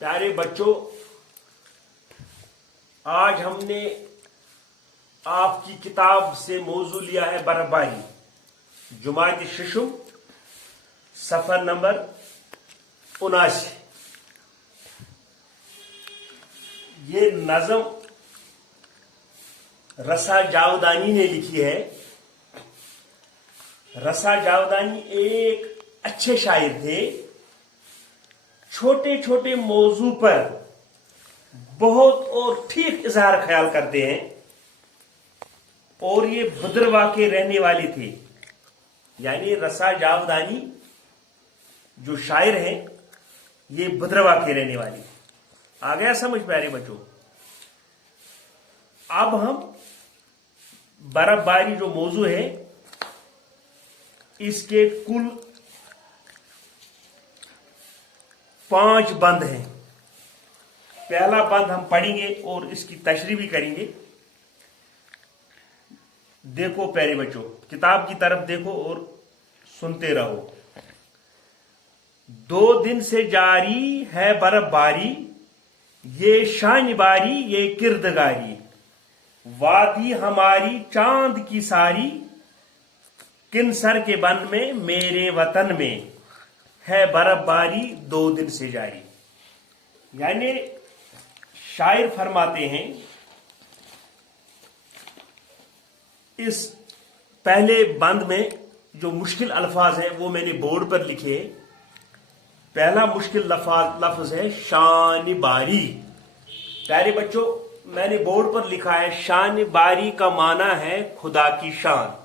प्यारे बच्चों, आज हमने आपकी किताब से मौजू लिया है बर्फबारी, जुमात शिशुम, सफर नंबर 79। ये नज़म रसा जावदानी ने लिखी है। रसा जावदानी एक अच्छे शायर थे। छोटे छोटे मौजू पर बहुत और ठीक इजहार ख्याल करते हैं, और ये भद्रवा के रहने वाले थे। यानी रसा जावदानी जो शायर हैं, ये भद्रवा के रहने वाले। आ गया समझ प्यारे बच्चों? अब हम बर्फबारी जो मौजू है, इसके कुल 5 बंद हैं। पहला बंद हम पढ़ेंगे और इसकी तशरीह भी करेंगे। देखो प्यारे बच्चों, किताब की तरफ देखो और सुनते रहो। 2 दिन से जारी है बर्फबारी, ये शानबारी ये किरदगारी, वादी हमारी चांद की सारी, किनसर के बन में मेरे वतन में है बर्फबारी 2 दिन से जारी। यानी शायर फरमाते हैं, इस पहले बंद में जो मुश्किल अल्फाज है वो मैंने बोर्ड पर लिखे। पहला मुश्किल लफ्ज है शान बारी। प्यारे बच्चों, मैंने बोर्ड पर लिखा है शान बारी का माना है खुदा की शान।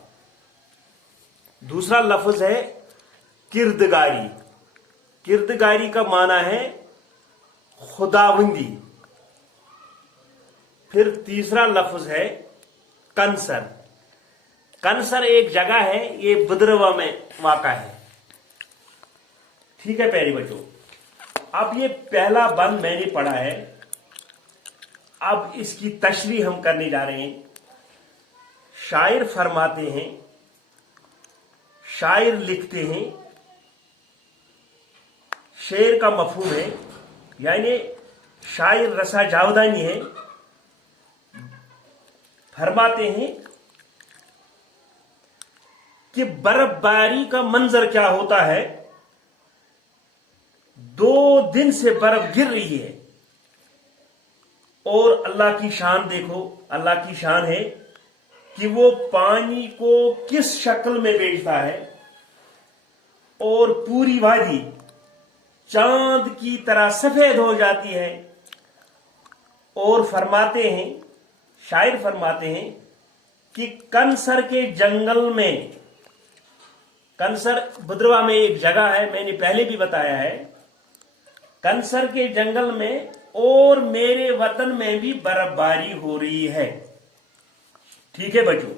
दूसरा लफ्ज है किरदगारी। किरदगारी का माना है खुदाबंदी। फिर तीसरा लफ्ज है कंसर। कंसर एक जगह है, ये भद्रवा में वाक़ा है। ठीक है प्यारे बच्चों, अब ये पहला बंद मैंने पढ़ा है। अब इसकी तशरीह हम करने जा रहे हैं। शायर फरमाते हैं, शायर लिखते हैं, शेर का मफहूम है। यानी शायर रसा जावदानी है। फरमाते हैं कि बर्फबारी का मंजर क्या होता है। 2 दिन से बर्फ गिर रही है, और अल्लाह की शान देखो। अल्लाह की शान है कि वो पानी को किस शक्ल में भेजता है, और पूरी वादी चांद की तरह सफेद हो जाती है। और फरमाते हैं, शायर फरमाते हैं कि कंसर के जंगल में, कंसर भद्रवा में एक जगह है, मैंने पहले भी बताया है। कंसर के जंगल में और मेरे वतन में भी बर्फबारी हो रही है। ठीक है बच्चों,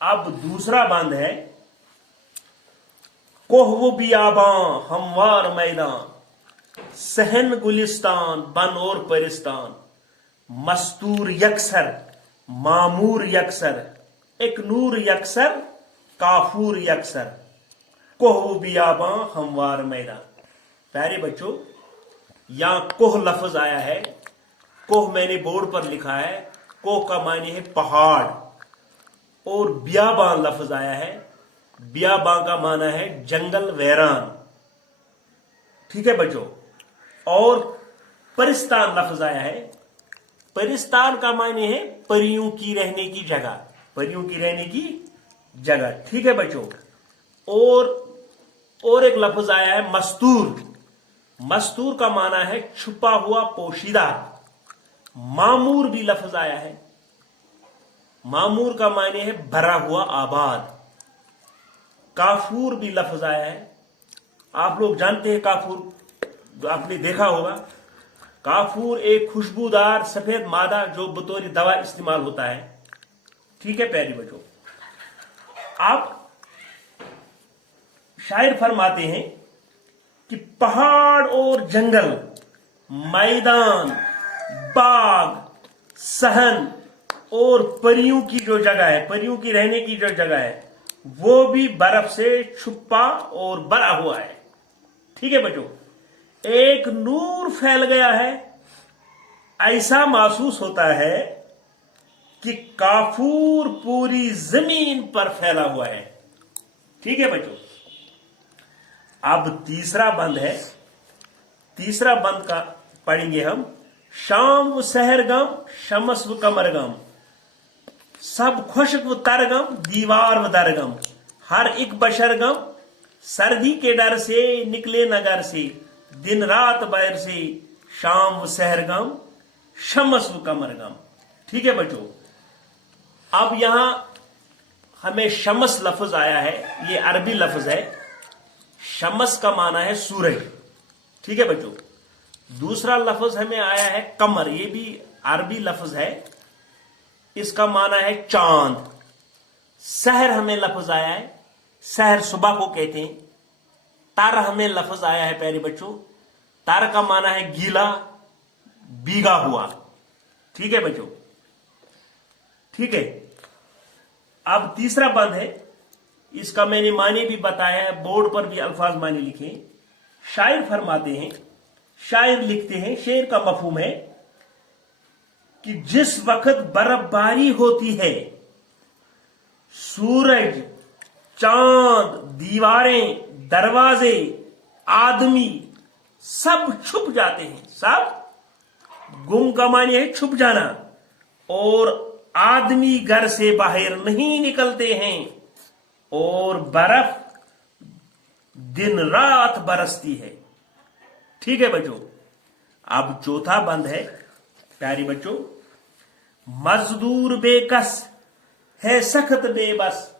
अब दूसरा बंद है कोह बियाबां हमवार मैदान, सहन गुलिस्तान बन और परिस्तान, मस्तूर यकसर मामूर यकसर, एक नूर यकसर काफूर यकसर, कोह बियाबां हमवार मैदान। प्यारे बच्चों, यहां कोह लफ्ज आया है। कोह मैंने बोर्ड पर लिखा है। कोह का माने है पहाड़, और बियाबां लफ्ज आया है। बियाबां का माना है जंगल वैरान। ठीक है बच्चों, और परिस्तान लफ्ज आया है। परिस्तान का माने है परियों की रहने की जगह, परियों की रहने की जगह। ठीक है बच्चों, और एक लफ्ज आया है मस्तूर। मस्तूर का माना है छुपा हुआ, पोशीदा। मामूर भी लफ्ज आया है। मामूर का माने है भरा हुआ, आबाद। काफूर भी लफ्ज आया है। आप लोग जानते हैं काफूर, जो आपने देखा होगा। काफूर एक खुशबूदार सफेद मादा जो बतौर दवा इस्तेमाल होता है। ठीक है प्यारे बच्चों, आप शायर फरमाते हैं कि पहाड़ और जंगल, मैदान, बाग, सहन और परियों की जो जगह है, परियों की रहने की जो जगह है, वो भी बर्फ से छुपा और भरा हुआ है। ठीक है बच्चों, एक नूर फैल गया है, ऐसा महसूस होता है कि काफूर पूरी जमीन पर फैला हुआ है। ठीक है बच्चों, अब तीसरा बंद है। तीसरा बंद का पढ़ेंगे हम। शाम व सहर गम, शमस व कमर गम, सब खुशक व तरगम, दीवार व दरगम, हर एक बशर गम, सर्दी के डर से निकले नगर से, दिन रात बैर से, शाम व सहर गम, शमस व कमर गम। ठीक है बच्चों, अब यहां हमें शमस लफ्ज आया है, ये अरबी लफ्ज है। शमस का माना है सूरज। ठीक है बच्चों, दूसरा लफ्ज हमें आया है कमर, ये भी अरबी लफ्ज है, इसका माना है चांद। सहर हमें लफ्ज आया है, सहर सुबह को कहते हैं। तर हमें लफ्ज आया है प्यारे बच्चों, तर का माना है गीला, भीगा हुआ। ठीक है बच्चों, ठीक है। अब तीसरा बंद है, इसका मैंने माने भी बताया है, बोर्ड पर भी अल्फाज माने लिखे। शायर फरमाते हैं, शायर लिखते हैं, शेर का मफहूम है कि जिस वक्त बर्फबारी होती है, सूरज, चांद, दीवारें, दरवाजे, आदमी सब छुप जाते हैं। सब गुम का माने है छुप जाना, और आदमी घर से बाहर नहीं निकलते हैं, और बर्फ दिन रात बरसती है। ठीक है बच्चों, अब चौथा बंद है प्यारी बच्चों। मजदूर बेकस है सख्त बेबस,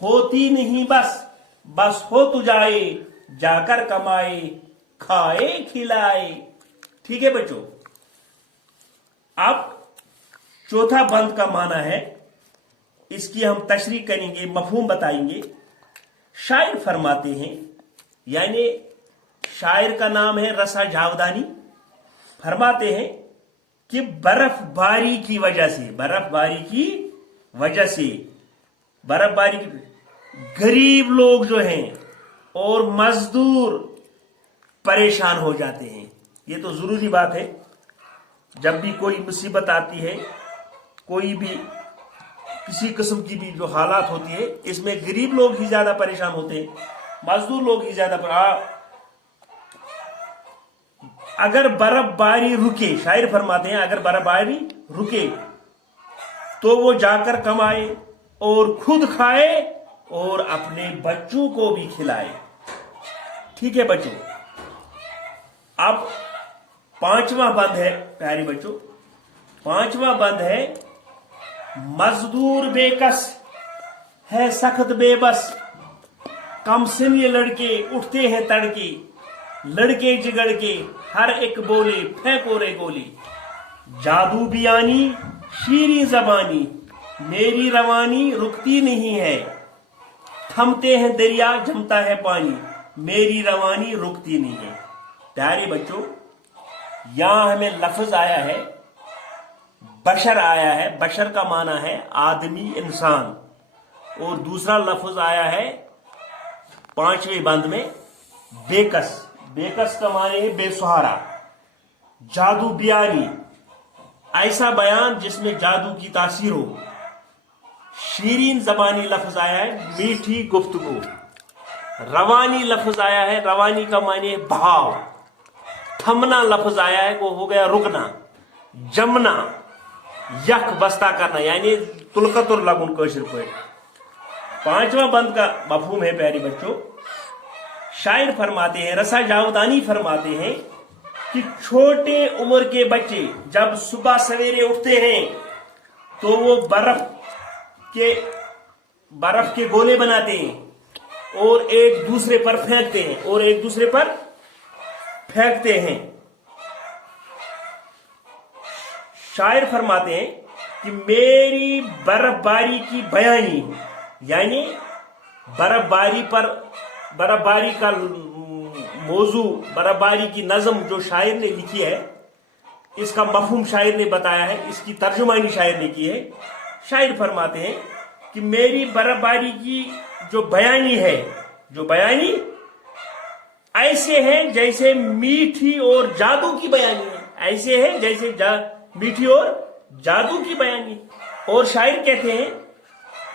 होती नहीं बस, बस हो तू जाए, जाकर कमाए, खाए खिलाए। ठीक है बच्चों, अब चौथा बंद का माना है, इसकी हम तशरीह करेंगे, मफहूम बताएंगे। शायर फरमाते हैं, यानी शायर का नाम है रसा जावदानी, फरमाते हैं कि बर्फबारी की वजह से, बर्फबारी की गरीब लोग जो हैं और मजदूर परेशान हो जाते हैं। ये तो जरूरी बात है, जब भी कोई मुसीबत आती है, कोई भी किसी किस्म की भी जो हालात होती है, इसमें गरीब लोग ही ज्यादा परेशान होते हैं, मजदूर लोग ही ज्यादा। अगर बर्फबारी रुके, शायर फरमाते हैं, अगर बर्फबारी रुके तो वो जाकर कमाए और खुद खाए और अपने बच्चों को भी खिलाए। ठीक है बच्चों, अब पांचवा बंद है प्यारे बच्चों। पांचवा बंद है, मजदूर बेकस है सख्त बेबस, कम सिन ये लड़के उठते हैं तड़के, लड़के जिगड़ के हर एक बोले फेंको रे गोली, जादू बियानी शीरी जबानी, मेरी रवानी रुकती नहीं है, थमते हैं दरिया जमता है पानी, मेरी रवानी रुकती नहीं है। प्यारे बच्चों, यहां हमें लफ्ज आया है बशर आया है, बशर का माना है आदमी, इंसान, और दूसरा लफ्ज आया है पांचवें बंद में बेकस। बेकस का माने है बेसहारा, जादू बियानी, ऐसा बयान जिसमें जादू की तासीर हो। शीरीन जबानी लफ्ज आया है मीठी गुफ्तगू, रवानी लफ्ज आया है, रवानी का माने भाव, थमना लफ्ज आया है, वो हो गया रुकना, जमना, यक बस्ता करना, यानी तुलकतुर लगुन कौशल पे। पांचवा बंद का मफहूम है प्यारे बच्चों। शायर फरमाते हैं, रसा जावदानी फरमाते हैं कि छोटे उम्र के बच्चे जब सुबह सवेरे उठते हैं तो वो बर्फ के गोले बनाते हैं और एक दूसरे पर फेंकते हैं शायर फरमाते हैं कि मेरी बर्फबारी की बयानी, यानी बर्फबारी का मौजू, बर्फबारी की नज़म जो शायर ने लिखी है, इसका मफहूम शायर ने बताया है, इसकी तर्जुमानी शायर ने की है। शायर फरमाते हैं कि मेरी बर्फबारी की जो बयानी है, ایسے ہیں جیسے میٹھی اور جادو کی بیانی ہے، ایسے ہیں جیسے میٹھی اور جادو کی بیانی۔ اور شاعر کہتے ہیں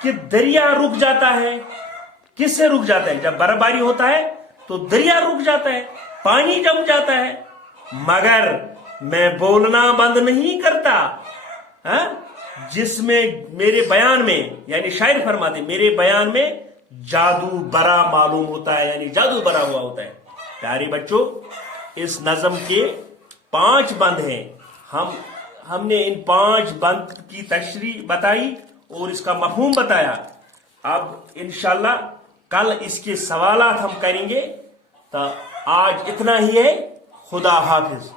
کہ دریا رک جاتا ہے، کس سے رک جاتا ہے؟ جب برف باری ہوتا ہے تو دریا رک جاتا ہے، پانی جم جاتا ہے، مگر میں بولنا بند نہیں کرتا، ہاں؟ جس میں میرے بیان میں، یعنی شاعر فرماتے میرے بیان میں جادو برا معلوم ہوتا ہے، یعنی جادو برا ہوا ہوتا ہے۔ پیارے بچوں، اس نظم کے 5 بند ہیں، ہم نے ان 5 بند کی تشریح بتائی اور اس کا مفہوم بتایا۔ اب انشاءاللہ کل اس کے سوالات ہم کریں گے۔ تو آج اتنا ہی ہے، خدا حافظ۔